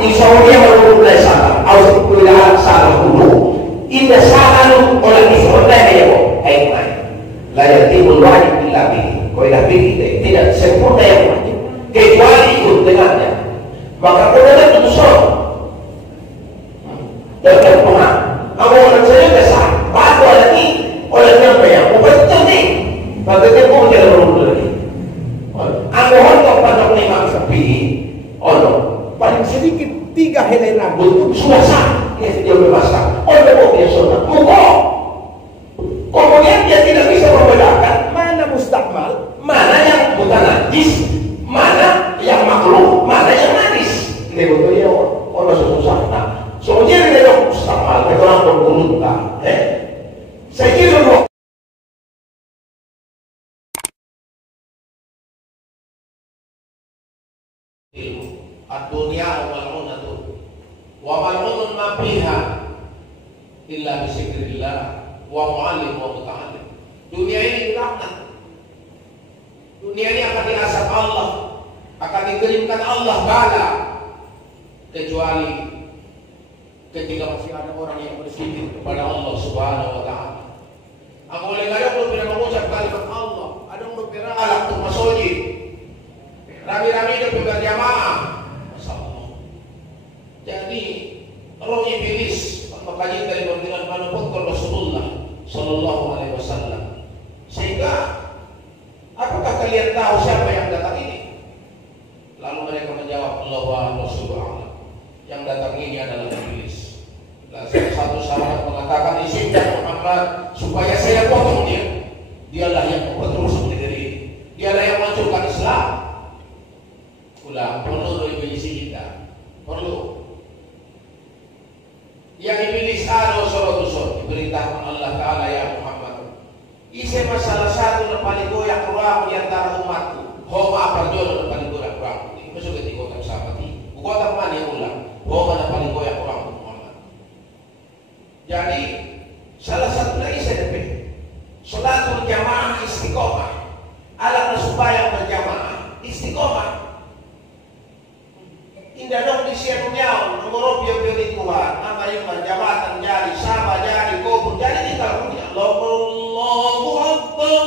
insomnia menurut sana, harus kuliah sana dulu. Indah sana oleh insomnia ya kok, hikmah. Layak timbul wajib bila pilih, kuliah pilih tidak sempurna yang wajib, kecuali ikut dengannya. Maka kuliah itu sholat. Dan pernah, aku orang saya besar, batu lagi oleh siapa yang betul nih, bagaikan kau jangan berundur lagi. Aku hontok pada memang sepi, paling sedikit 3 helai rambut sudah sah, dia bebaskan. Oleh kau dia sunnah, kemudian dia tidak bisa membedakan mana mustakmal, mana yang bukan najis, mana yang makruh, mana yang najis. Ini betul ya orang susah. Nah, soalnya dia yang mustakmal, mereka orang bergurunta. Saya kira ad-dunya mal'unatun wa mal'unun ma fiha illa bi zikrillah wa mu'allim wa muta'allim. Dunia ini dilaknat. Dunia ini akan diazab Allah, akan dikirimkan Allah bala, kecuali ketika masih ada orang yang berzikir kepada Allah Subhanahu wa taala. Ang oleh ngayon kung pinag-uusap kalimat Allah, anong nagpiraalak kung masojid, rami-rami na berjamaah. Jadi roh iblis makanya dari dengan manapun Rasulullah Sallallahu Alaihi Wasallam. Sehingga apakah kalian tahu siapa yang datang ini? Lalu mereka menjawab Allah wa Rasulullah. Yang datang ini adalah iblis. Lalu satu sahabat mengatakan izinkan Muhammad supaya saya potong dia. Dialah yang memperterus negeri. Dialah yang menghancurkan Islam. Ulang perlu iblis kita. Perlu. Yang iblis surat diberitakan Allah Ta'ala ya Muhammad. Isi masalah satu na paligoyak ruang di antara umatku. Homa perjono na paligoyak ruang. Ini masuk ke kotak sahabat ini. Kotak mana yang ulang? Homa na paligoyak ruang Muhammad. Jadi salah satu lagi saya dapat. Salatul jamaah istiqomah. Alat supaya berjamaah istiqomah. Indah dong di siang nyaw, mengorok biar di Tuhan, nama yang berjabatan jadi, sahabat jadi, kubur jadi di kalbunya. Allahu Akbar.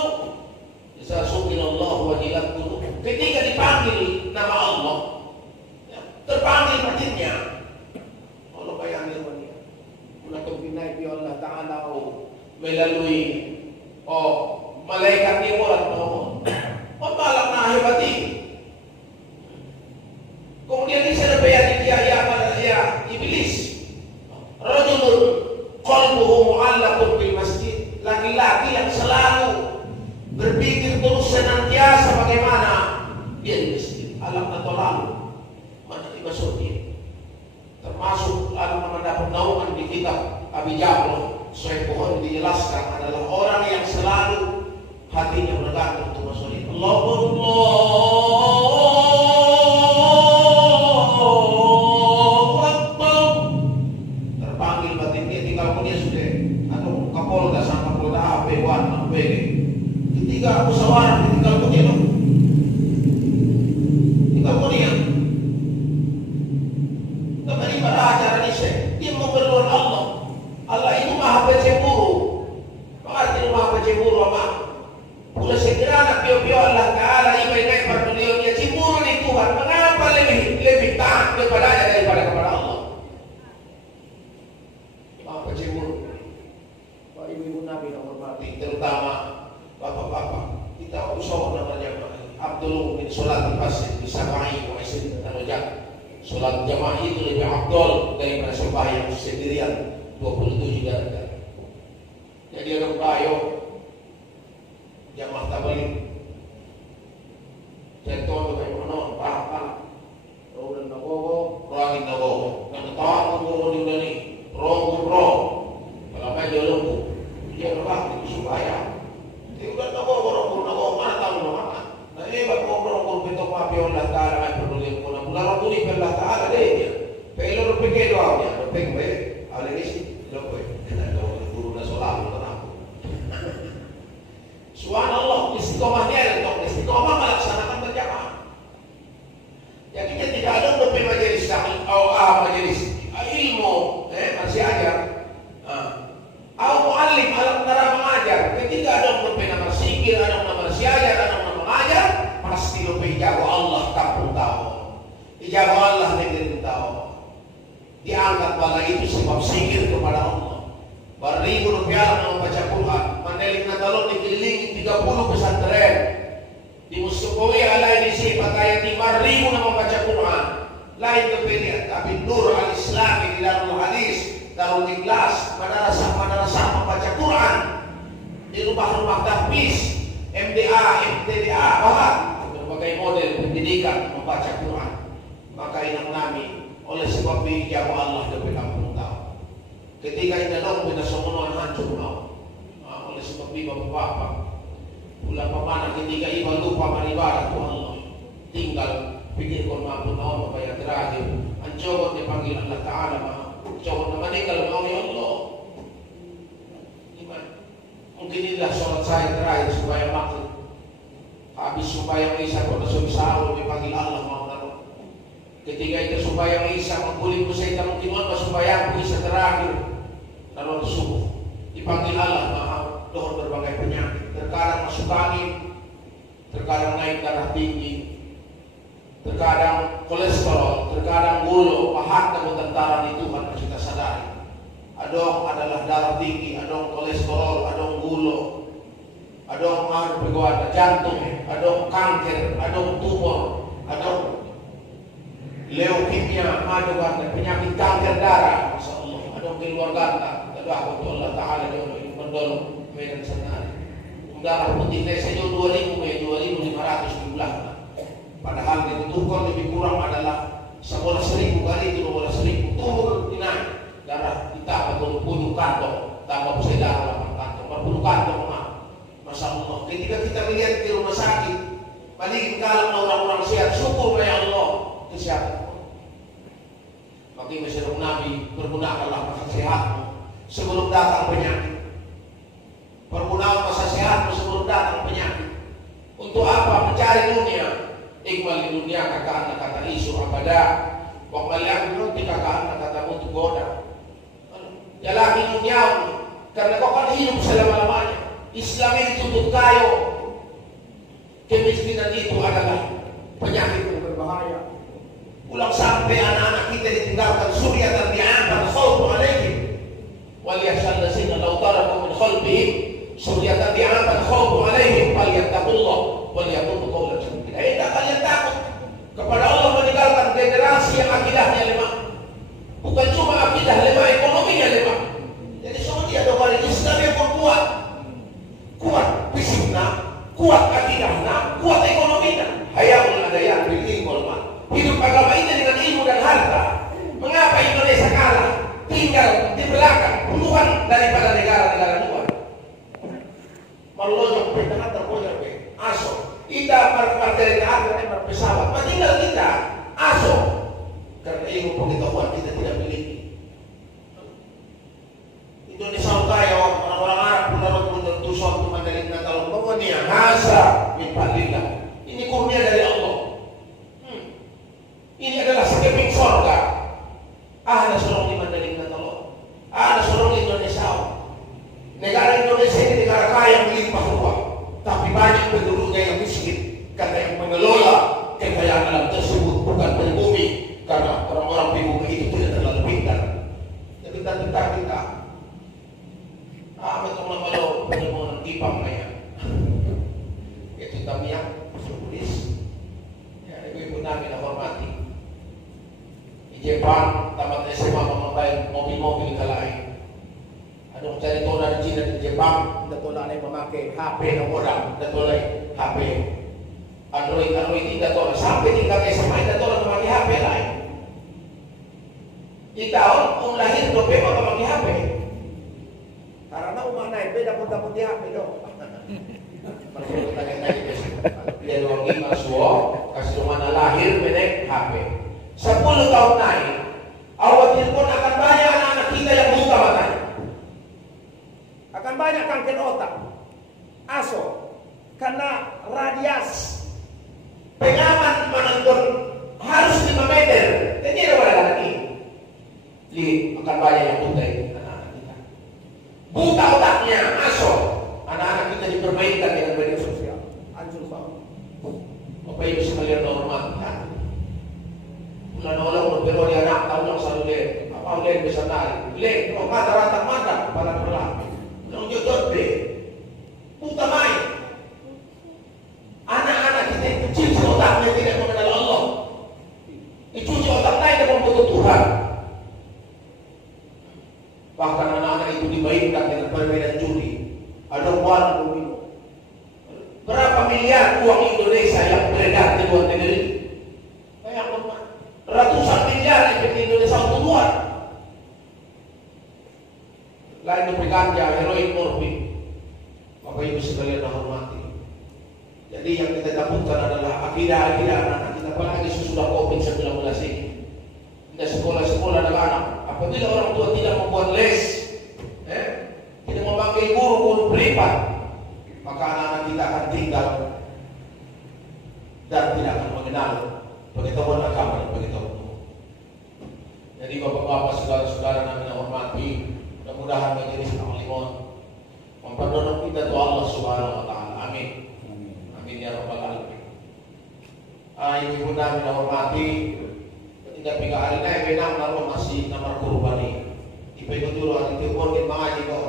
Bisa sukin Allah wajilat dulu. Ketika dipanggil nama Allah, terpanggil batinnya. Allah bayangin wanita. Mulatung pinay bi Allah Ta'ala melalui malaikat ni mo at mo. Mabalak na hibati. Kemudian disampaikan dia iblis. Rajulun qalbuhu mu'allaqun bil masjid. Laki-laki yang selalu berpikir terus senantiasa bagaimana dia di masjid. Alam na tolalu. Mana dimasukin. Termasuk lalu mendapat naungan di kitab Abi Jabal. Sahih Bukhari dijelaskan adalah orang yang selalu hatinya menegakkan untuk masuk. Allah. Ketika musyawarah ditinggal punya tinggal punya kembali pada acara ini dia memberdoa Allah itu maha pencemburu. Maka dia maha pencemburu apa? Udah segera anak bio-bio Allah Ta'ala ibadah pada beliau dia cemburu di Tuhan. Mengapa lebih taat kepadanya daripada kepada Allah? Maha pencemburu. Pak Ibu Nabi yang hormati, terutama bapak-bapak, kita usah namanya Abdul bin sholat al-fasih bisa main waisin dan ojak. Sholat jamaah itu lebih abdul daripada sembahyang sendirian 27 derajat. Jadi ada bayo jamaah tabalik. Contoh kayak mana? Pak, rodan nagogo, rangin nagogo. Kan tahu nagogo di mana ni? Roh. Kalau apa jauh dia berapa itu sembahyang. Udah nagogo mana tahu mana? Nah ini bak ngobrol bentuk mapi Allah Ta'ala ay peduli ko na bulan ako ni Allah Ta'ala dia. Pero lo peke doa niya, lo peke alisi lo ko. Guru na solat ko na. Subhanallah, istiqomah dia untuk istiqomah melaksanakan berjamaah. Jadi tidak ada untuk majelis taklim zikir kepada Allah. Beribu rupiah membaca Quran. Mandailing Natalon dikelilingi 30 pesantren. Di Musukowi alai di sini pakaian 5.000 membaca Quran. Lain kepilihan, tapi Nur al-Islam di Darul Hadis, Darul Ikhlas, madrasah membaca Quran. Di rumah-rumah tahfiz, MDA, MTDA, berbagai model pendidikan membaca Quran. Maka inang nami oleh sebab bijak Allah dari kampung tahu. Ketika kita dong bina somono hancur mau. Oleh sebab bapak-bapak ulah pamana ketika iba lupa maribadah tu Allah. Tinggal pikir kon mampu naon apa yang terakhir. Ancogot dipanggil Allah Ta'ala maha. Coba na meninggal mau ya Allah. Gimana? Mungkin inilah sholat saya terakhir supaya maghrib. Habis supaya Isa pada sahur dipanggil Allah mau naon. Ketika itu supaya Isa mengkulit saya mungkin apa supaya aku Isa terakhir. Lalu subuh dipanggil Allah maha dohor berbagai penyakit. Terkadang masuk angin, terkadang naik darah tinggi, terkadang kolesterol, terkadang gula, pahat dan tentara itu kan kita sadari. Adong adalah darah tinggi, adong kolesterol, adong gula, adong ada jantung, adong kanker, adong tumor, adong leukemia, adong ada penyakit kanker darah, Masya Allah, adong keluarga, ada Allah Ta'ala yang mendolong medan senari. Darah putih saya 2.000 2.500 jumlah. Padahal dibutuhkan lebih kurang adalah 11.000 kali itu 12.000 turun dinaik. Darah kita 20 kantong, tambah saya darah 8 kantong, 40 kantong mah. Masya Allah. Ketika kita melihat di rumah sakit, paling kalau orang-orang sehat, syukur ya Allah kesehatan. Maka masyarakat Nabi pergunakanlah masa sehatmu sebelum datang penyakit. Pergunakan masa sehatmu sebelum datang penyakit. Untuk apa? Mencari dunia. Iqbal di dunia kakak kata isu abada. Wakmal yang nanti kakak kata mutu goda. Jalani duniamu. Karena kau kan hidup selama-lamanya. Islam ini tuntut kayo. Kemiskinan itu adalah penyakit yang berbahaya. Ulang sampai anak-anak kita ditinggalkan surya dan diangkat khawfu alaihim. Waliyahsallazina law taraku min khalbihim suryatan di'aban khawfu alaihim falyattaqullah wal yaqulu qawlan sadida. Tidak kalian takut kepada Allah meninggalkan generasi yang akidahnya lemah. Bukan cuma akidah lemah, ekonominya lemah. Jadi semua dia dokter Islam yang kuat fisiknya, kuat akidahnya, kuat ekonominya. Hayamul adayan bil ilmi wal mal. Hidup agama ini dengan ilmu dan harta. Mengapa Indonesia kalah? Tinggal di belakang puluhan daripada negara-negara luar. Malojok petang terpojok aso. Kita partai negara yang berpesawat. Tinggal kita aso. Karena ilmu pengetahuan kita tidak miliki. Indonesia kaya orang-orang Arab menurut menurut suatu mandailing Natal bahwa dia hasa min fadlillah. Ini kurnia dari Allah. Ini adalah sekeping surga. Ada seorang di mandailing Natal. Ada seorang di Indonesia. Negara Indonesia ini negara kaya melimpah ruah, tapi banyak penduduknya yang miskin karena yang mengelola kekayaan alam tersebut bukan pribumi, karena orang-orang pribumi itu tidak terlalu pintar. Jadi kita betul kalau penemuan kipang ya, itu kami yang tulis. Ya, ibu nami dah hormati. Di Jepang tamat SMA memakai mobil-mobil lain. Ada cari tahu dari Cina di Jepang, tidak tahu ada yang memakai HP yang orang, tidak tahu HP Android tidak tahu sampai tingkat SMA tidak tahu memakai HP lain. Di tahun lahir dope memakai HP. Karena umah naik beda pun di HP dong. Masih tanya-tanya besok. Dia doang lima suo, kasih mana lahir menek HP. 10 tahun naik, awal telepon akan banyak anak-anak kita yang buta matanya. Akan banyak kanker otak, aso, karena radiasi. Pengaman menonton harus 5 meter, jadi ada pada lagi. Lihat, akan banyak yang buta itu anak-anak kita. Buta otaknya, aso, anak-anak kita dipermainkan dengan media sosial. Hancur banget. Bapak Ibu sekalian normal. Bulan orang berbeda anak tahu yang selalu lihat. Apa lihat bisa tarik? Lihat dimainkan dengan permainan judi. Ada uang domino. Berapa miliar uang Indonesia yang beredar di luar negeri? Ratusan miliar yang di Indonesia untuk luar. Lain itu ganja, heroin, morfin. Bapak Ibu sekalian hormati. Jadi yang kita dapatkan adalah akidah-akidah anak kita, apalagi sesudah COVID-19 ini. Tidak sekolah-sekolah anak-anak. Apabila orang tua tidak membuat les, tidak memanggil guru-guru privat, maka anak-anak kita akan tinggal dan tidak akan mengenal pengetahuan agama dan pengetahuan umum. Jadi bapak-bapak, saudara-saudara yang hormati, mudah-mudahan majelis taklimon memperdoa kita tu Allah Subhanahu wa taala. Amin. Amin ya rabbal alamin. Ibu nami hormati, ketika tiga hari naik benang naruh nasi nama kurbani. Ibu dulu hari itu pun kita mengaji kau.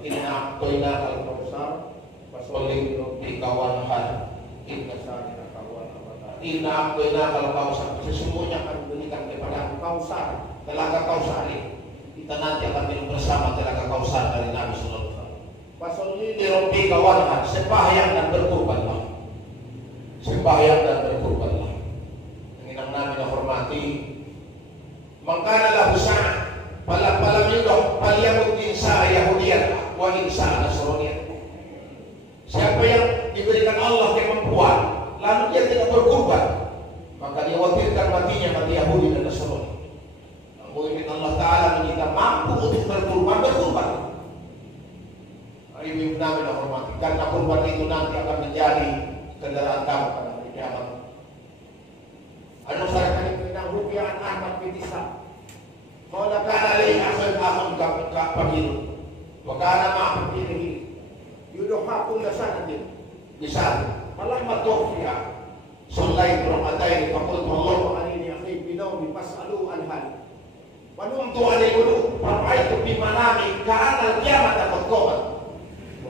Inna koina al kausar, pasolim di kawan hal. Inna sani kawan abada. Inna koina al kausar, sesungguhnya akan diberikan kepada kausar, telaga kausar ini. Kita nanti akan minum bersama telaga kausar dari Nabi Sallallahu Alaihi Wasallam. Pasolim di rompi kawan hal, sembahyang dan berkurbanlah. Sembahyang dan berkurbanlah. Yang Nabi hormati, mangkana usaha palam yudoh paliyamut insa Yahudiyah wa insa Nasraniyah. Siapa yang diberikan Allah kemampuan lalu dia tidak berkurban, maka dia khawatirkan matinya mati Yahudi dan Nasrani. Namun Allah Ta'ala kita mampu untuk berkurban. Ibu Nabi hormati, karena kurban itu nanti akan menjadi kendaraan kamu pada hari kiamat. Ada usahakan yang menang rupiah Ahmad bin Isa. Qala kana li akhun kapagil. Wa kana ma'ahu bihi. Yuduha kulla sanatin. Bisa. Falamma tufiya. Sallaitu rak'atayn faqultu Allahu alini akhi binawmi fas'alu anhal. Wa numtu alayhi wudu. Fara'aitu fi manami kana al-qiyamata qad qamat.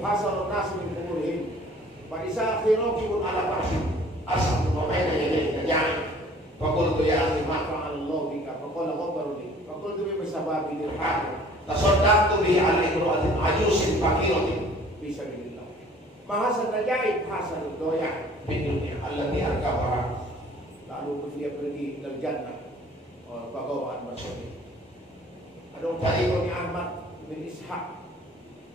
Wa hasaru an-nas min umurihim. Wa isa akhirukum ala farsi. Asal tumaina ilayhi jami'. Faqultu ya akhi ma fa'ala Allah bika. Faqala ghafaru li. Faqultu bi sababi dirham. Tasaddaqtu bi al-imra'atin ajusin faqiratin fi sabilillah. Bahasa najaib hasan doya di dunia allati arkabaha. Lalu dia pergi ke jannah. Bagawan maksudnya. Ada tadi Ahmad bin Ishaq.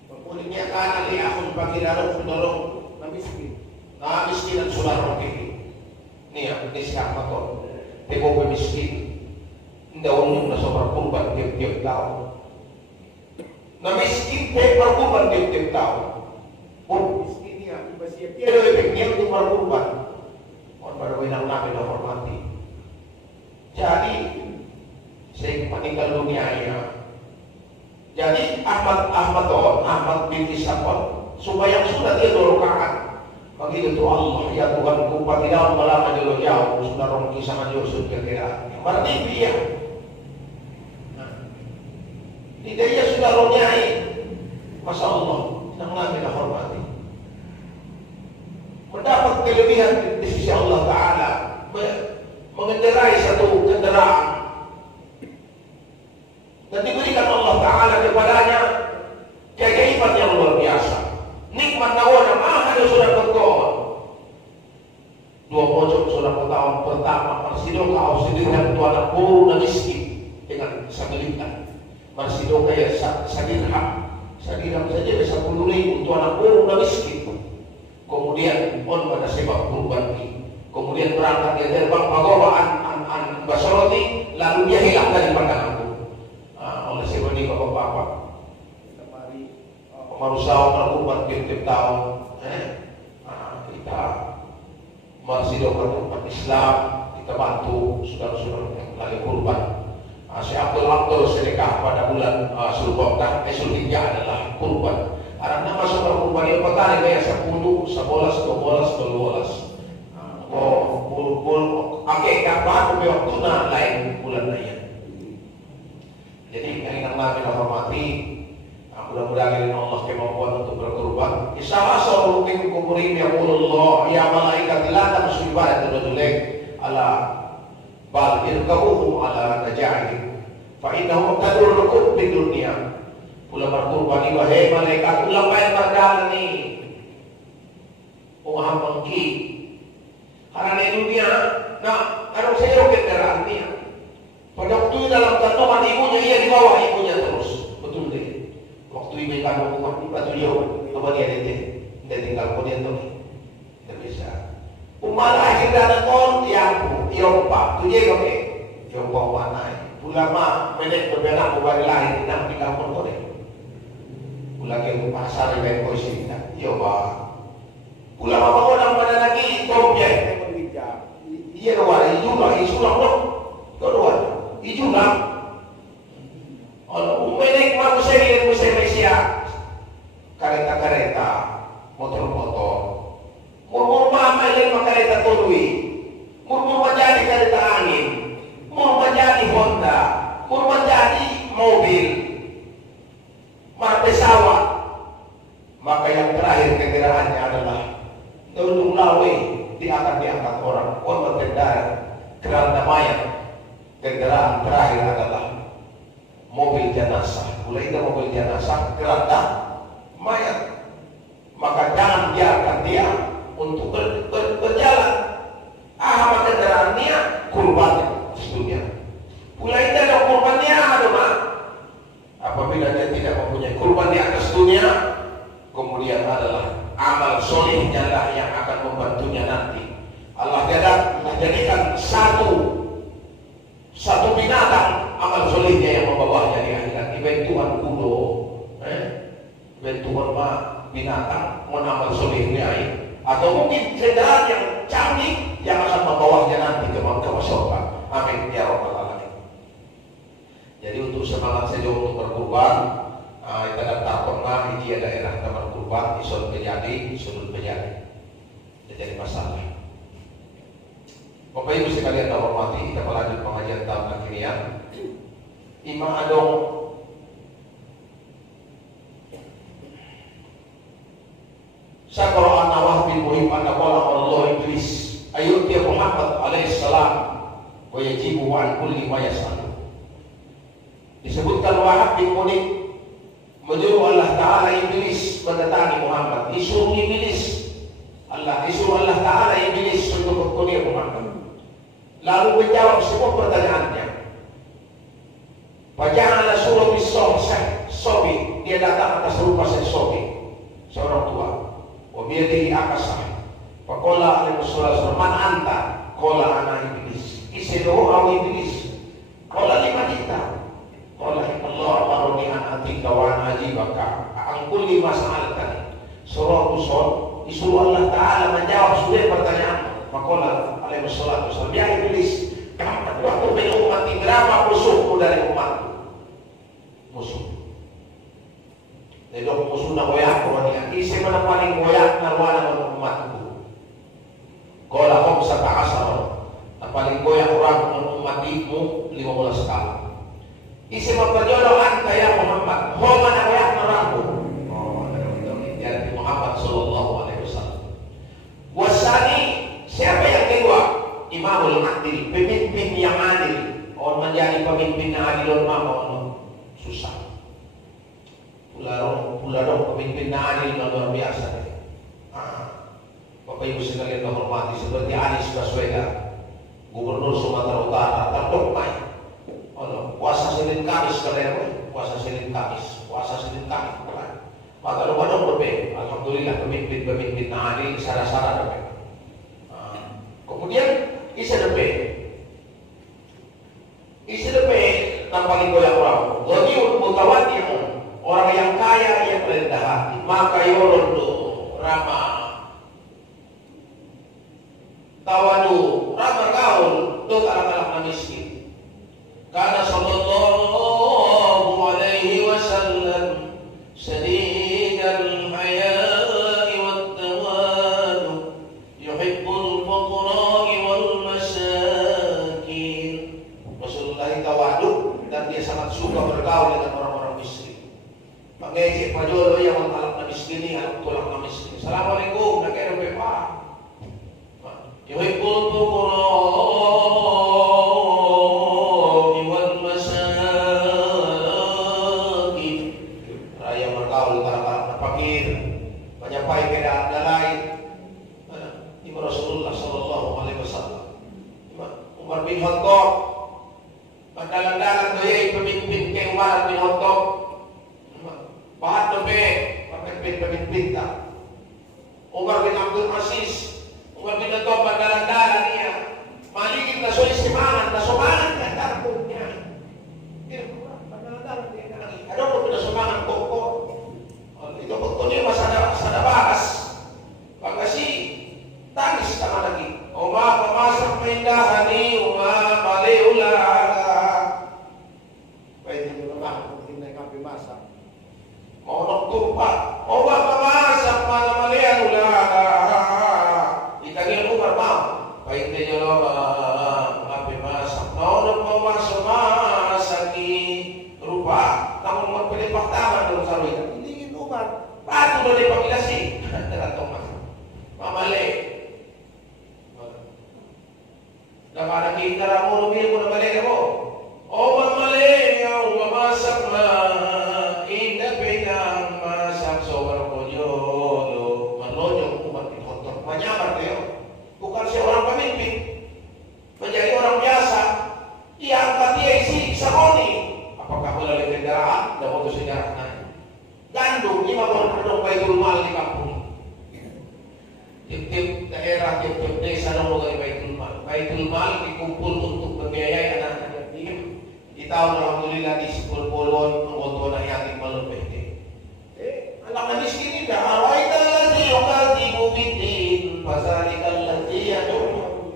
Pokoknya kana li akhun fakirarun menolong miskin. Miskin dan saudara ini. Nih aku siapa kok? Tebo miskin. Tidak umum na sobrang kurban tiap-tiap tahun. Na miskin kayak berkurban tiap-tiap tahun. Miskin niya, iba siya tiada efeknya untuk berkurban. Orang baru bilang nabi dan hormati. Jadi saya meninggal dunia ya. Jadi Ahmad bin Ishaq supaya sudah dia 2 rakaat. Bagi itu Allah ya Tuhanku patidaw malam ajalo jauh sudah rong kisah Yusuf kira-kira. Berarti dia. Tidak ia sudah rohnyai. Masya Allah, yang nabi dah hormati. Mendapat kelebihan di sisi Allah Ta'ala. Mengendarai satu kendaraan. Dan diberikan Allah Ta'ala kepadanya keajaiban yang luar biasa. Nikmat nawana mahal sudah berkoma. 2 pojok sudah tahun pertama. Marsido kau sendirian tu anak guru dan miskin dengan sagelitan. Marsido kaya sadirham saja bisa 10.000 untuk anak guru dan miskin. Kemudian pada sebab kurban ini. Kemudian berangkat dia terbang pagawaan an Basroti, lalu dia hilang dari pandanganku. Oleh sebab ini bapak-bapak manusia berkurban tiap tahun. Kita Marsido umat Islam, kita bantu saudara-saudara yang lagi kurban. Si Abdul sedekah pada bulan Zulhijjah adalah kurban. Karena masuk kurban yang petani kayak 10, 11, 12. Akikah baru waktu lain bulan lain. Jadi yang Nabi hormati, mudah-mudahan Allah kemampuan untuk berkurban. Isya'a min kuburim yaqulullah ya malaikat la tamsu ibadat rajulain ala bal irkabuhum ala naja'ihim fa innahu qadur rukub di dunia Ulah berkurban iba he malaikat ulah bayar perdana ni. Uang mengki. Karena di dunia, nah, harus saya kendaraan dia. Pada waktu itu dalam kandungan ibunya, ia di bawah ibunya terus. Betul deh. Waktu ibu kandung kuat, ibu tu dia, apa dia dia tinggal kemudian tu, tidak bisa. Umat akhir dan kon tiang tiompa, tu dia oke, tiompa mana? Ulama menek berbeda bukan lain, tidak di kampung tu deh. Ulagi tu pasar di bengkok sini, tiompa. Ulama orang mana lagi tombia. Iya luar, ijulah dong. Keluar, ijulah. Kalau umenek manusia Malaysia, kereta, motor, murmur mama yang kereta tului, murmur menjadi kereta angin, murmur menjadi Honda, murmur menjadi mobil, pesawat. Maka yang terakhir kendaraannya adalah untuk lawe. Akan diangkat orang berkendara kerana mayat. Kendaraan terakhir adalah mobil jenazah. Mulai dari mobil jenazah kerana mayat. Maka jangan biarkan dia untuk berjalan. Maka kendaraannya kurbannya dunia. Mulai dari kurbannya adalah apabila dia tidak mempunyai kurban di atas dunia, kemudian adalah amal solehnya lah yang akan membantunya nanti. Allah jadikan satu binatang amal solehnya yang membawanya di akhirat. Bentuan kudo, bentuan binatang menamal solehnya, atau mungkin kendaraan yang canggih yang akan membawanya nanti ke surga. Amin ya rabbal alamin. Jadi untuk semangat saja untuk berkurban. Kita daftar pernah di daerah kamar kurban isul menjadi jadi masalah. Bapak Ibu sekalian yang hormati, kita melanjut pengajian tahun akhirian. Imam Adong Sakara an-Nawah bin Muhib an-Naqala Allah Iblis ayuti Muhammad alaihissalam wa yajibu an kulli ma yas'alu. Disebutkan Wahab bin Muhib menyuruh Allah Ta'ala Iblis mendatangi Muhammad. Disuruh Iblis disuruh Allah Ta'ala Iblis untuk berkudir Muhammad. Lalu menjawab semua pertanyaannya. Faja'ala surati sobi. Dia datang atas rupa sobi, seorang tua. Wa biyadihi akasah. Faqala alaihi wasallam man anta? Qala ana Iblis. Isiduhu aw Iblis. Qala liman ita? Qala Allah amaruni an atika wa an ajibaka an kulli ma sa'altani. Surah Usul disuruh Allah Ta'ala menjawab sudah pertanyaan. Maqala alaihi wasallam ya Iblis, kamu waktu min ummati berapa musuhmu dari umatku? Musuh. Jadi musuh na goyak orang isi mana paling goyak narwana umatku. Qala hum sata'asar. Paling goyak orang umatmu 15 kali. Isi memperjodoh anta ya Muhammad. Homa na goyak naraku. Jadi Muhammad sallallahu alaihi wasallam. Wasani, siapa yang kedua? Imamul Adil, pemimpin yang adil. Orang menjadi pemimpin yang adil susah. Pularong pemimpin yang adil luar biasa. Bapak Ibu sekalian terhormati, seperti Anies Baswedan, Gubernur Sumatera Utara, terdokmai. Puasa Senin Kamis kalian, puasa Senin Kamis. Maka lu berbeda. Alhamdulillah pemimpin adil sara-sara berbeda. Kemudian isi depe nampaknya goyang orang. Ghaniun mutawaddi'un, orang yang kaya yang rendah hati. Maka yorondo rama tawadu rama kaul do anak-anak miskin. Karena sallallahu alaihi wasallam sadidal haya'i wat tawadu yuhibbul fuqara'i wal masakin. Rasulullah tawadu dan dia sangat suka bergaul dengan orang-orang miskin. Mengejek pajolo yang anak miskin ini anak tulang miskin. Assalamualaikum, nak kira Pak. Yuhibbul fuqara'i wal masakin. tahu utara fakir, menyapai keadaan dalai. Imam Rasulullah Sallallahu Alaihi Wasallam. Umar bin Khattab, pandalan-dalan doyay pemimpin kay Umar bin Khattab. Bahat dobe, pemimpin ta. Umar bin Abdul Aziz, Umar bin Khattab pandalan-dalan niya. Maligid na soy simangan, niya tarpon niya. Pandalan-dalan niya. Ano po pinasumangan ko? Ito po niya sa nabas. Pagkasi, tangis ka lagi. Pamasak maindahan ni maliula. Pwede mo naman kung hindi ka pimasak. Maunong turpa. Pamasak maliula. Itagil Umar ba? Pwede nyo naman pimasak. Maunong pamasak ni rupa. Namun magpilipaktaman doon sa ruita. Hindi Umar. Paano doon ay pagilasi? Talatong mamali. Nakakita na mo, lumili ko na mali mo. O mamali, ang mamasak na, indapin ang masak sobrang konyodo. Manlonyong umat-ikotor. Manyaman kayo. Bukan siya orang pemimpin. Menjadi orang biasa. Iangkat dia isi sa koni. Apakah melalui kendaraan? Dan waktu sejarah naik. Gandum, 5 kantong Baitul Mal di kampung. Tiap-tiap daerah, tiap-tiap desa ada mengenai Baitul Mal. Baitul Mal dikumpul untuk membiayai anak-anak yatim. Di tahun alhamdulillah di 10 puluhan mengontrol anak yatim melebih. Anak miskin ini dah awaital ladzi yuqadimu bid-din, fazalikal ladzi yad'u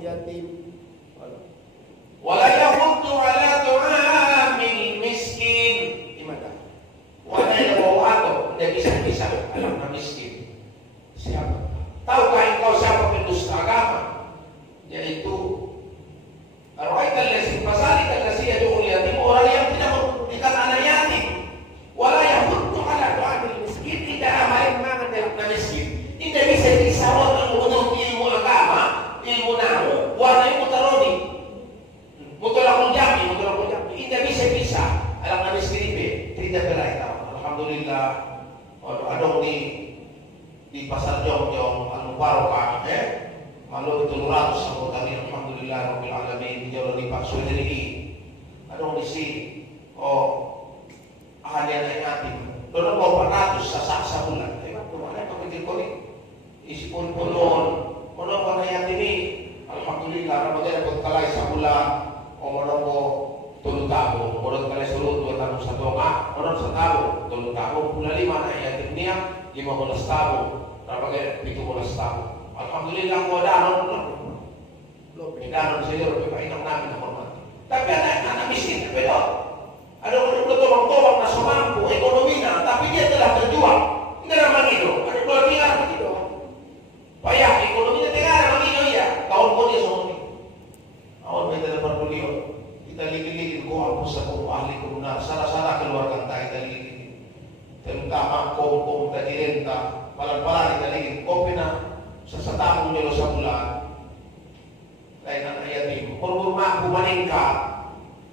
yatim. Wala yahuddu ala tu'amil miskin. Gimana? Wala yahuddu tidak bisa anak miskin. Siapa? Tahukah engkau siapa pendusta agama? Yaitu Ar-Ra'aital ladzi fazalikal ladzi yad'u yatim, orang yang tidak mempedulikan anak yatim. Wala yahuddu ala tu'amil miskin, tidak amain mangan anak miskin. Tidak bisa disawat menurut ilmu agama, ilmu nahu, warna ilmu taroni. Mutolakul jami. Tidak bisa anak miskin ini tidak berai tahu. Alhamdulillah. Ada di pasar Jongjong Al-Mubarakah, malu betul ratus sama kami. Alhamdulillah Rabbil Alamin. Di Jawa di Pak Suederi. Ada di sini. Ahli anak yatim. Dono bawa 400 sa bulan. Kemana kau kau ni? Isi pun Mono anak yatim ini. Alhamdulillah Ramadan dapat kalai sebulan. Mono 3 tahun. Mono kalai seluruh 2 tahun 1 tahun. Mono 1 tahun 3 tahun. Bulan 5 anak yatim ni 15 tahun. Berapa 17 tahun. Alhamdulillah gua danon belum. Danon saja lebih baik namin hormat. Tapi anak miskin beda. Ada orang bertolong-tolong nasa mampu ekonominya, tapi dia telah berjuang. Tidak ada mangido. Ada dua biar begitu. Payah ekonominya tidak ada mangido ya. Tahun pun dia semua. Awal kita dapat beliau. Kita lagi-lagi kau hapus aku ahli kebenar. Salah-salah keluarga kita lagi. Terutama kau tadi renta. Palang-palang kita lagi. Kau pina sesatamu jelo sebulan. Lain anak yatim. Kau mampu meningkat.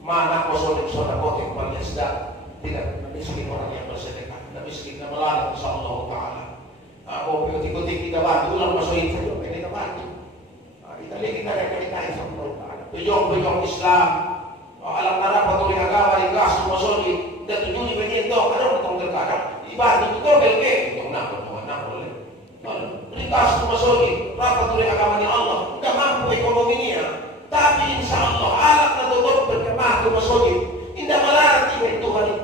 Mana kau soda kotek paling sedang tidak miskin orang yang bersedekah, tidak miskin dan melarang insyaallah taala. Aku ikuti kita bantu ulang masuk itu juga kita bantu. Kita lihat kita ada insyaallah taala. Pejong Islam, alam tanah patuloy agama di gas masuk dan tujuh begini tu ada betul terkadang ibadah itu belke untuk nak boleh. Ringkas masuk patuloy agama ni Allah, tidak mampu ekonominya. Tapi insyaallah alat na tutup berkemah tumasogit. Indah malarati ba ito kali?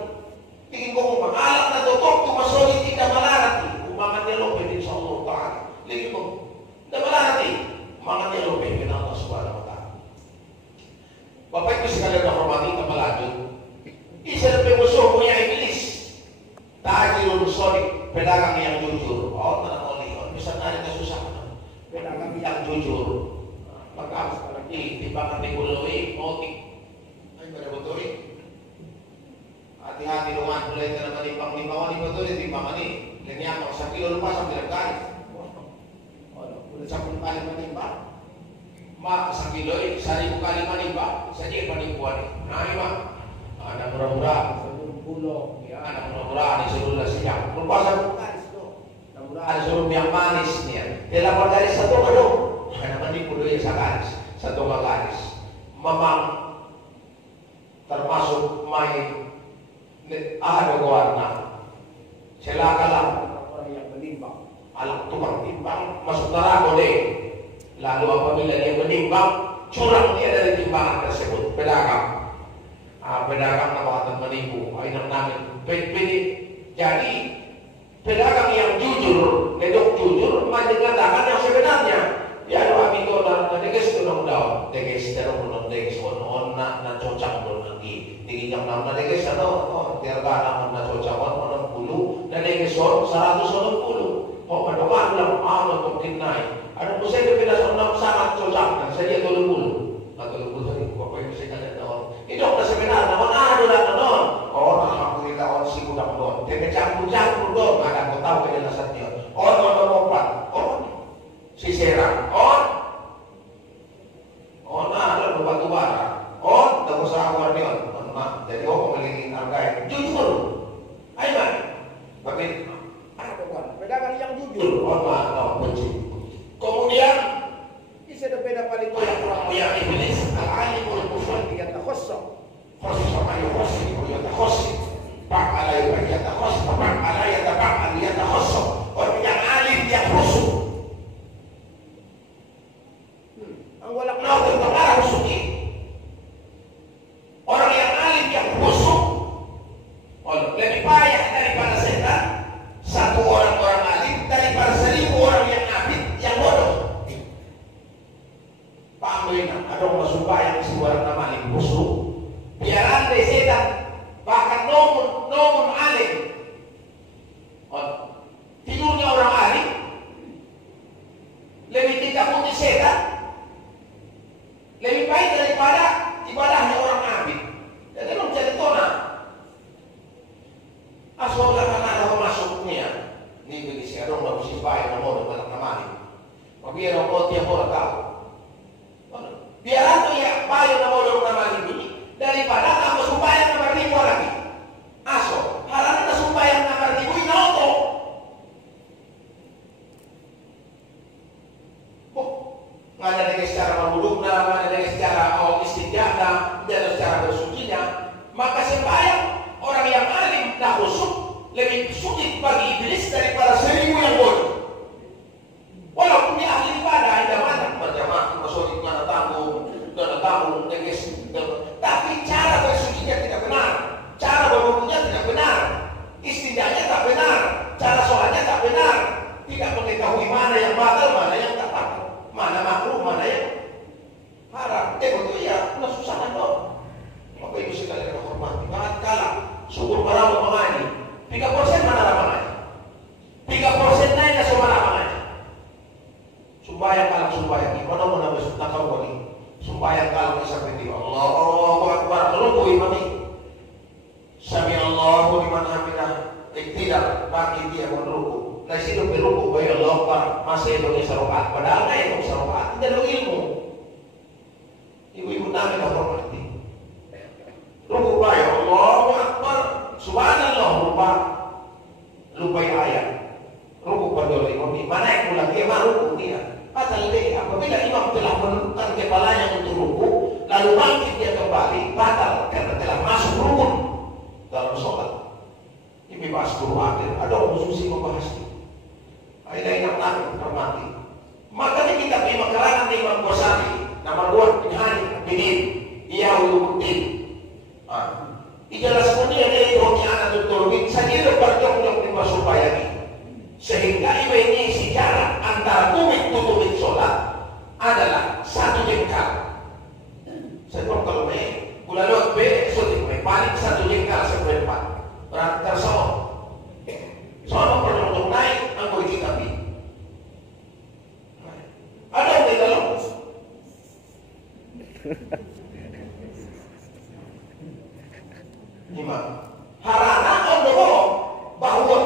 Tingin ko kung alat na tutup tumasogit indah malarati. Umangan niya lopin insyaallah ta'ala. Ligin mo. Indah malarati. Umangan niya lopin kina Allah subhanahu wa ta'ala. Bapak Ibu sekalian na hormati kapalanjut. Isa na pemusuh mo niya iblis. Tajirun sodik. Pedagang yang jujur. Oh, tanang oli. Bisa na rin kasusah. Pedagang yang jujur. Maka timbangan ekonomi motif ay pada betul hati-hati dengan mulai dalam timbang-timbangan ini betul timbangan ini lagi apa 1 kilo lupa sampai kali udah 10 kali menimbang mak 1 kilo 1.000 kali menimbang saja penipuan nah ada murah-murah 10 ya Anak mudah-mudahan disuruh lah siap. Lupa satu garis tuh. Mudah-mudahan disuruh yang manis nih ya. Dia 8 garis satu aduh. Karena menipu dulu ya garis. Satu garis. Memang termasuk main ada warna. Celakalah orang yang menimbang. Alat tukang timbang masuk neraka deh. Lalu apabila dia menimbang, curang dia dari timbangan tersebut. Pedagang. Pedagang akan menipu. Ini namanya. Jadi pedagang yang jujur, ledok jujur, mengatakan yang sebenarnya. Ya doa itu dan deges itu dong daun, deges terus belum deges, on na cocok belum lagi. Tinggi yang nama deges atau tiada nama na cocok on 60 dan deges on 180. Oh berdoa dalam Allah untuk dinai. Ada pusat berbeda on sangat cocok dan saya 30 atau 30 tadi. Bapak ibu saya kata on. Itu orang sebenarnya on ada dan on. Oh alhamdulillah on si budak on. Dia campur-campur dong. Ada kau tahu penjelasannya. On lompat. On si serang. On ada batu bara. On tak usah guardian. On jadi memiliki harga jujur. Ayo bagi pedagang yang jujur. On benci. Kemudian bisa beda paling banyak orang yang iblis al-alimul kufran dia takhassa. Khassa ayu khassi ya takhassi. Fa'ala ya takhassa, fa'ala ya tab'al ya takhassa. Orang yang alim yang khusyuk. Ang walang nawal ng araw suki. Orang yang alim yang khusyuk. Lebih payah daripada setan. Satu orang alim daripada 1000 orang yang abid yang bodoh. Paham ini? Ada orang supaya si orang nama alim khusyuk. Biar andai setan bahkan nomun alim. Tidurnya orang alim lebih ditakuti setan. Lebih baik daripada ibadahnya orang abid. Jadi belum jadi tona. Asal karena ada masuknya. Ini bagi si adong nak usibay na mo ng namani. Pagbiyan mo tiap orang tahu. Biar itu ya bayo na mo ng namani ini daripada kamu supaya nomor 1000 lagi. Asal halangan na supaya nomor 1000 inoto. Nggak ada dengan secara mabudukna, nggak ada dengan secara istiqyahna, tidak ada secara bersucinya. Maka sembahyang orang yang alim dan khusyuk lebih sulit bagi iblis daripada 1000 yang bodoh. Walaupun dia ahli ibadah, tidak mana berjamaah, bersuci, nggak ada tanggung, tapi cara bersucinya tidak benar, cara berwudunya tidak benar, istinjanya tak benar, cara sholatnya tak benar, tidak mengetahui mana yang batal, mana yang tak batal. Mana makruh, mana yang haram. Betul ya, nah susah kan dong. Bapak ibu sekalian yang hormati, banget kalah. Syukur para mengaji. 3% mana lapangannya? 3% naiknya semua lapangannya. Sumbayang kalah sumbayang. Gimana mau nambah nakal wali? Sumbayang kalah bisa penting. Allahu Akbar. Ruku imami. Sami Allahu liman hamidah. Tidak bagi dia meruku. Nah situ beruku bayi Allah Akbar masih itu sarokat. Padahal nggak itu sarokat. Tidak ada ilmu. Ibu-ibu nami tak hormati. Ruku bayi Allah Akbar. Subhanallah lupa ayat. Ruku pada imam. Mana yang mulai dia ruku dia. Batal dia. Apabila imam telah menundukkan kepalanya untuk ruku, lalu bangkit dia kembali, batal karena telah masuk rukun dalam sholat. Ini bahas Quran. Ada orang khusus membahas ini. Ada yang nak hormati. Makanya kita terima kalangan Imam Ghazali, nomor 2 Minhaj Abidin, Iyahuluddin. Dijelaskan dia dari Romi Anatul Tulubin, saya kira berjauh-jauh di Masukbayani. Sehingga ini sejarah antara tumit sholat adalah 1 jengkal. Saya pun kalau bulan lot B, paling 1 jengkal seperempat. Berarti tersama. Soalnya perlu untuk naik, angkut kita pi. Ada yang di dalam. Gimana? Harana on bahwa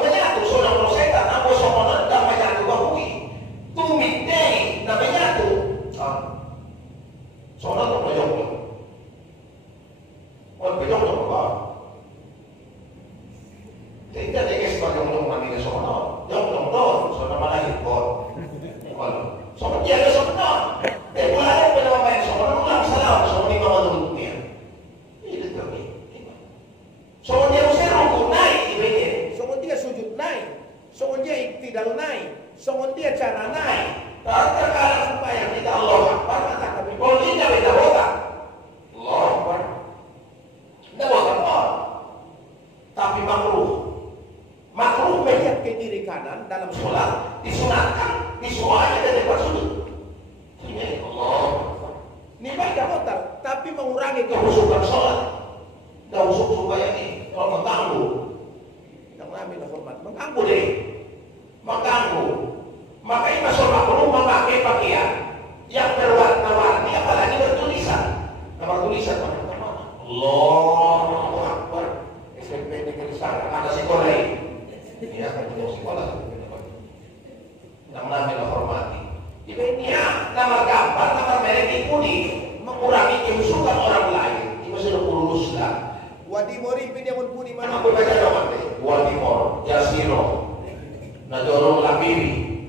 Songon dia iktidal naik, songon dia cara naik. Terkadang supaya kita Allah Akbar mata kami bolehnya beda botak. Allah Akbar. Tidak botak Allah. Tapi makruh. Makruh melihat ke kiri kanan dalam sholat disunatkan disuai dari tempat sudut. Ini Allah. Ini baik botak, tapi mengurangi Kehusukan sholat. Tidak usuk supaya ini kalau mengganggu. yang ambil hormat. Mengganggu deh. Mengganggu. Makanya masuk makruh memakai pakaian yang berwarna-warni apalagi bertulisan. Nama tulisan mana? Allahu Akbar. SMP negeri sana ada sekolah ini. Ya, kan sekolah. Yang namanya hormati. Ini nama gambar, nama merek ini mengurangi kehusukan orang lain. Ini sudah lulus lah. Wadi mori pindah puni mana? Aku baca dong nanti. Wadimor, Jasiro, Nadoro Lamiri,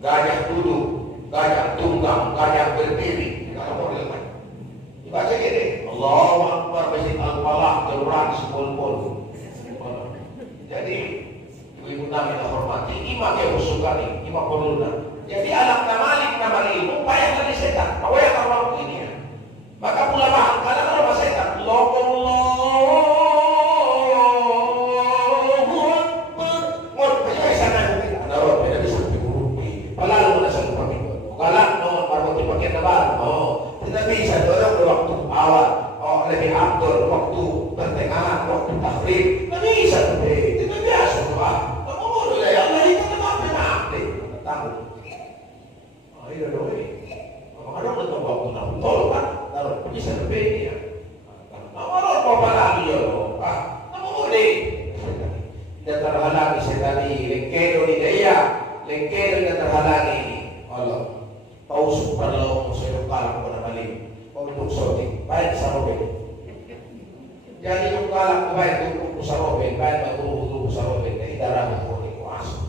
gajah duduk, gajah tunggang, gajah berdiri. Kalau mau lihat, dibaca gini. Allahu Akbar, Masjid Al-Falah, kelurahan Sepul-Pul. Jadi, ibu nami hormati, ima kehusukan ini, ima perlulah. Jadi anak namalik nama ilmu, payah dari setan. Mau yang kalau ini ya. Maka ulama kadang kalau setan, tidak bisa dorong waktu awal, lebih atur waktu pertengahan, waktu tahlil, tidak bisa, tidak biasa Pak. Kamu mau dulu ya Allah itu apa tahu? Iya dong ini. Kadang betul waktu betul Pak, kalau bisa lebih ya. Kalau mau lagi ya Pak, kamu mau deh. Tidak terhalangi sekali, lengkero di daya, lengkero tidak terhalangi. Allah. Paus perlu musuh kalah pada balik. Untuk sorti, baik sarobe. Jadi yung kalah baik untuk sarobe, baik untuk sarobe. Dari darah untuk kuas.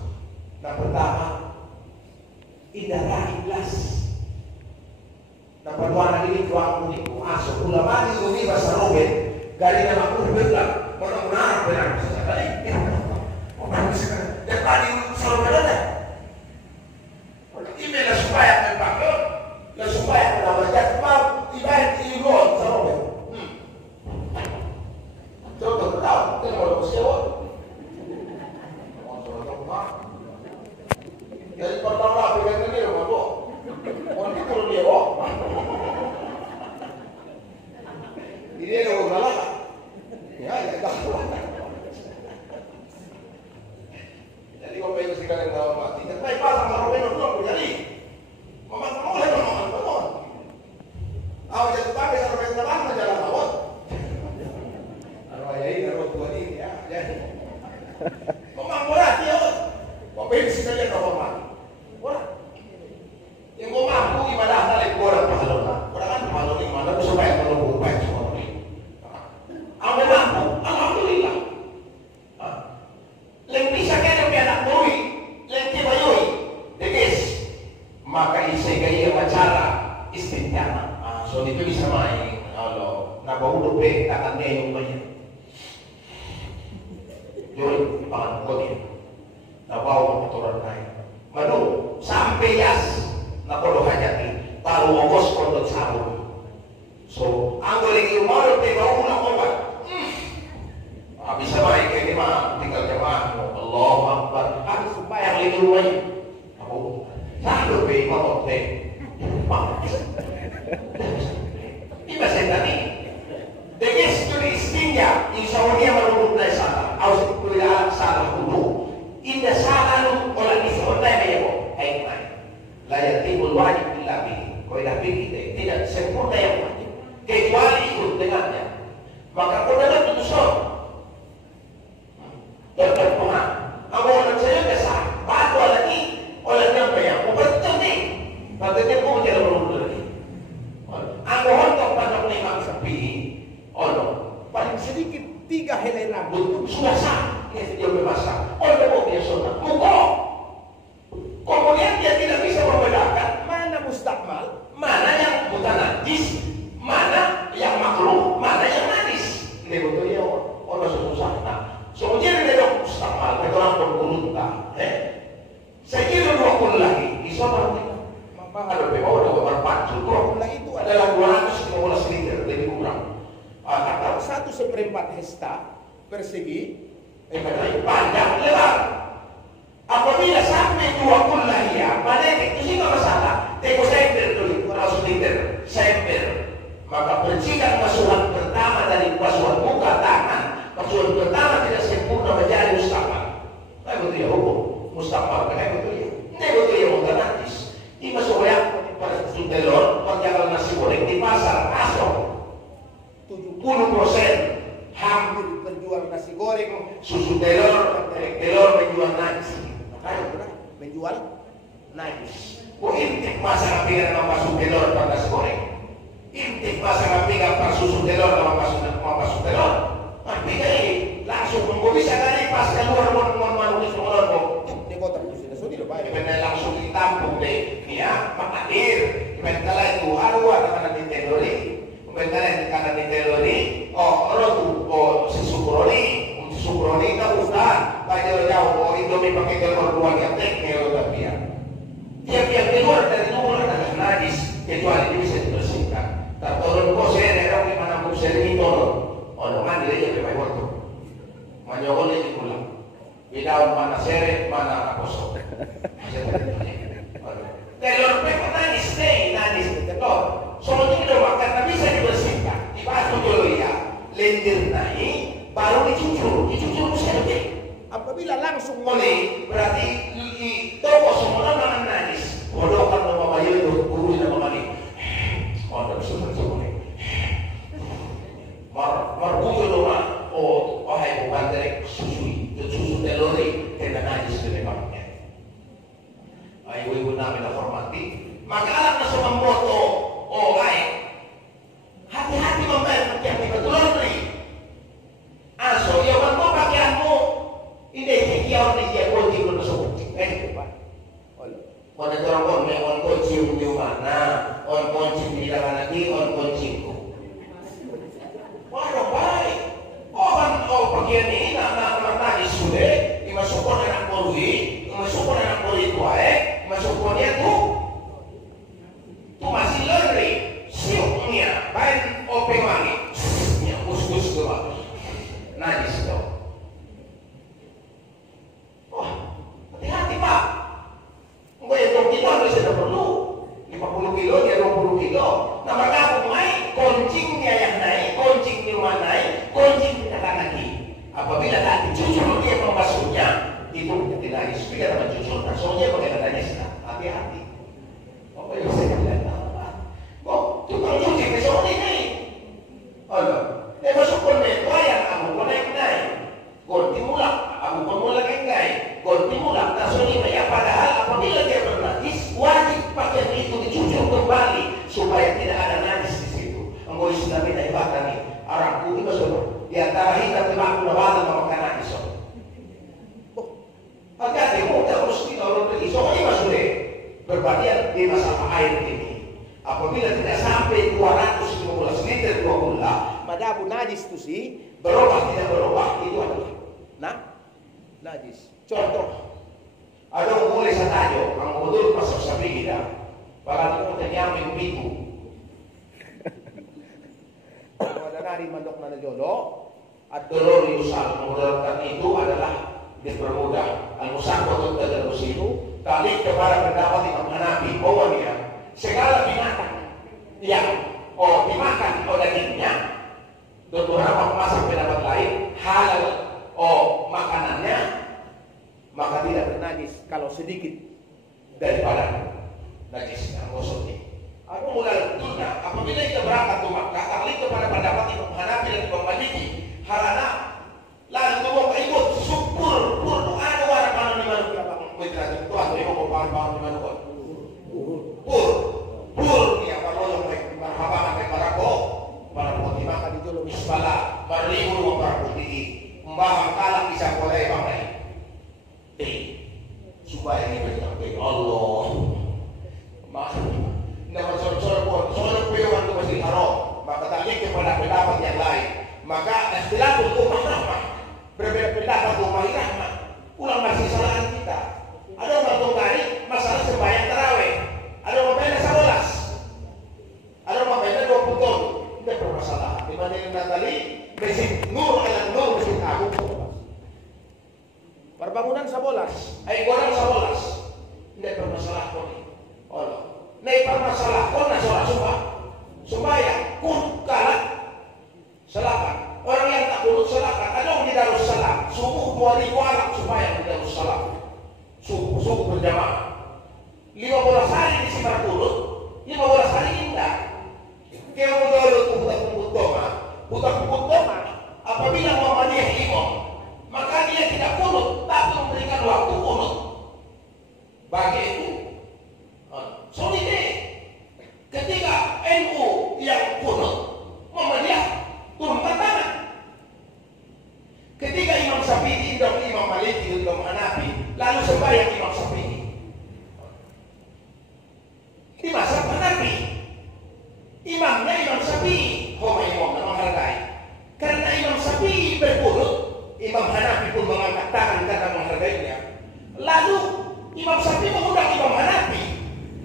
Yang pertama, idara ikhlas. Yang kedua lagi tuang kuning kuas. Ulama di dunia bahasa sarobe. Gari nama aku berbilang, mana benar sekali. Orang bisa. Dan tadi sarobe ada. Email supaya membangun, supaya menambah jadwal, ibarat iron sarobe. Coba tahu, kita mau bersewa. Jadi pertama pegang ini rumah bu, mau turun dia bu. Ini ada orang ya dah. Jadi kau pengen sekali tahu mati. Tapi pasang sarobe belum jadi. Memang. Awak jadi pakai sarobe terbang menjalan awak. Arwah ini arwah tua ini ya. Jadi. Memang murah dia. Kau bensin aja kau mati. Murah. Yang kau mampu ibadah kali kurang pahalon. Kurang kan pahalon di mana supaya menunggu baik semua ini. Awak mampu, alhamdulillah. Yang bisa kena biar bui, yang tiba yui, dekis. Maka isi gaya wacara istiqamah. So itu bisa main. Allah, nak bawa dope takkan dia yang banyak. Juri pangan kodi, nak bawa motoran naik. Madu sampai yas, nak perlu hajati. Tahu ongkos kodot sabun. So, anggur lagi rumah dope bawa nak obat. Bisa main kayak ini mah tinggal jemaah. Allahu Akbar. Aku supaya lagi rumahnya. Aku satu be motor teh. Ini bahasa tadi. Dengan studi istinja, insya Allah dia menurut dari sana. Harus kuliah salah dulu. Indah salah lu orang di sana dia kok. Hikmah. Layak timbul wajib bila pilih. Kau dah pilih tidak sempurna yang wajib. Kecuali ikut dengannya. Maka kau dalam tutusan. Berpengaruh. Kamu orang saya besar. Batu lagi kullah. Saya kira 20 lagi. Iso ada PO berpacu. 20 itu adalah 215 liter lebih kurang. Kata 1/4 hektar persegi panjang lebar. Apabila sampai 20 ya, mana itu sih nggak masalah. Teko semper tuh 100 liter semper. Maka percikan pasuhan pertama dari pasuhan muka tangan, pasuhan pertama tidak sempurna menjadi mustaqbal. Nah betul ya hukum mustaqbal, kayak betul ya. Ini betul ya muka nantis. Ini masuk yang pada telur, perjalanan nasi goreng di pasar asok 70% hampir menjual nasi goreng, susu telur menjual nasi. makanya benar menjual Najis. Kok intik masa ngapikan sama susu telur dan nasi goreng? Intik masa ngapikan pas susu telur sama susu telur? Ngapikan ini langsung bisa kali pas keluar manusia semua di kota itu sudah tidak baik. benar langsung ditampung deh. Ya, Pak Adir. Bentar itu arwah karena ditelori. Bentar karena ditelori. Si Sukroni kan ustaz. Banyak jauh. Indomie pakai telur 2 ketek kalau tapi ya. Tiap-tiap keluar dari luar adalah najis. Kecuali bisa dibersihkan. Tak turun kok saya daerah di mana pun saya ini turun. Mandi aja pakai waktu. Manyokol ini pulang. Beda mana seret mana kosong. Telur peko najis telur. Soalnya itu karena bisa dibersihkan. Dibasuh dulu ya. Lendir naik. Baru dicucur musim. Apabila langsung Boleh, berarti di toko semua makan najis. Bodoh kan nama bayi itu, guru nama mani. Ada semua. Marbujo doma. Wahai bukan dari susu teluri, kena najis di depannya. Ibu namanya hormati. Maka alat masuk memboto. Hati-hati membayar yang betul nih. Aso ya mau pakaianmu ini dia kunci belum masuk Pak. Pada orang kunci di mana? Kunci di dalam lagi kunciku. Waduh baik. Bagian ini nak tadi sudah dimasukkan anak polri, dimasukkan anak polri itu dimasukkannya tuh masih lari siupnya baik wangi yang kus-kus tuh najis dong. Hati-hati Pak. Untuk kita harus ada perlu 50 kilo dia 20 kilo. Nah maka aku naik kuncingnya yang naik, kuncing di rumah naik, kuncing tidak lagi. Apabila tadi jujur dia membasuhnya, itu tidak najis. Jika teman jujur, soalnya pakai najis. Hati-hati. Apa yang saya bilang? Tukang cuci besok ini. Masuk konven yang aku naik. Gonti mulak, aku mulak enggak. Gonti mulak, tasuni ya. Padahal apabila dia bernajis, wajib pakaian itu dicuci kembali supaya tidak ada najis di situ. Engkau sudah minta ibadah nih. Orang putih masuk di antara hitam dan aku nawal memakan najis. Hati-hati, mudah mesti kalau pergi. Soalnya masuk deh berbadian di masalah air ini. Apabila tidak sampai 215 liter 20 madabu najis itu sih berubah tidak berubah itu adalah najis. Contoh ada boleh satayo ang betul masuk sabi kita para itu ternyaming pitu ada nari mandok na jolo at dolor yusal memudahkan itu adalah dipermudah al-musakot dan al-musibu talik kepada pendapat Imam Hanafi bahwa dia segala binatang yang dimakan dagingnya dan beberapa masak pendapat lain halal makanannya maka tidak bernajis kalau sedikit daripada najis yang maksudnya. Aku mulai dunia apabila kita berangkat ke Makkah kali kepada pendapat Imam Hanafi dan Imam Maliki harana lalu bawa ikut syukur doa orang mana di mana kita bangun kita itu atau yang mau bangun di mana pur ya kalau yang mereka berhabangan mereka para putih maka dijulung isbala beribu para putih membahang kalah bisa boleh pakai supaya ini berkata Allah maka tidak sorok pewan itu mesti haram maka talik kepada pendapat yang lain maka istilah untuk rahmah berbeda pendapat umai rahmah ulang masih salah Ay kurang 11. Hindi permasalah ko ni. Allah. Nay permasalah ko na sumpah. Supaya kun kalat salakan. Orang yang tak kunut salakan. Ada di Darussalam. Subuh 2000 anak supaya di Darussalam. Subuh berjamaah. 15 hari di Simar kunut. 15 hari indah. Kaya budak-budak doma. Apabila Muhammadiyah imam, maka dia tidak kunut, tapi memberikan waktu kunut bagi itu. Solide ketika NU yang kunut, Muhammadiyah turunkan tangan. Ketika Imam Syafi'i dan Imam Maliki dan Imam Hanafi lalu sembahyang Imam Syafi'i di masa Hanafi, imamnya Imam Syafi'i, imam menghargai. Karena Imam Syafi'i berkunut, Imam Hanafi pun mengangkat tangan karena menghargainya. Lalu Imam Syafi'i mengundang Imam Hanafi,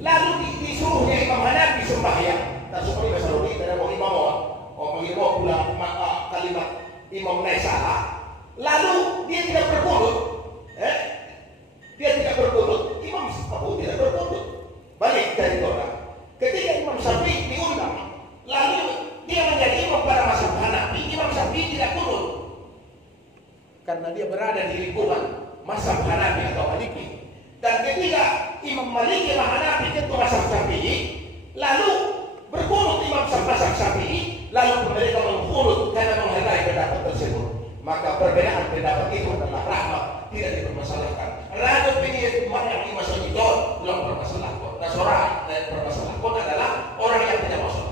lalu disuruhnya Imam Hanafi sembahyang. Dan seperti bahasa Rudi, tidak mau imam mengimbau pulang kalimat Imam Naisala. Lalu dia tidak berkunut, dia tidak berkunut, Imam Syafi'i tidak berkunut. Balik dari orang. Ketika Imam Syafi'i diundang, lalu dia menjadi imam pada masa Hanafi, Imam Syafi'i tidak kunut. Karena dia berada di lingkungan mazhab Hanafi atau Maliki. Dan ketika Imam Maliki dan Hanafi itu mazhab Syafi'i, lalu berkunut Imam mazhab Syafi'i, lalu mereka mengkunut karena menghargai pendapat tersebut. Maka perbedaan pendapat itu adalah rahmat, tidak dipermasalahkan. Rakyat ini banyak di masa itu belum bermasalahkan. Nasrani dan permasalahan adalah orang yang tidak masuk.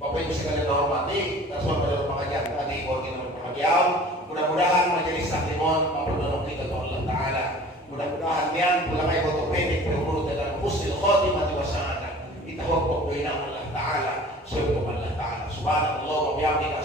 Bapak Ibu sekalian hormati, terus pada pengajian tadi koordinator pengajian. Mudah-mudahan majelis taklimon memperoleh kita kepada Allah Taala. Mudah-mudahan yang ulama yang ortopedik berurut dengan husnul khotimah wa sa'adah. Kita waktu baina Allah Taala, sebab Allah Taala. Subhanallah wa bihamdihi.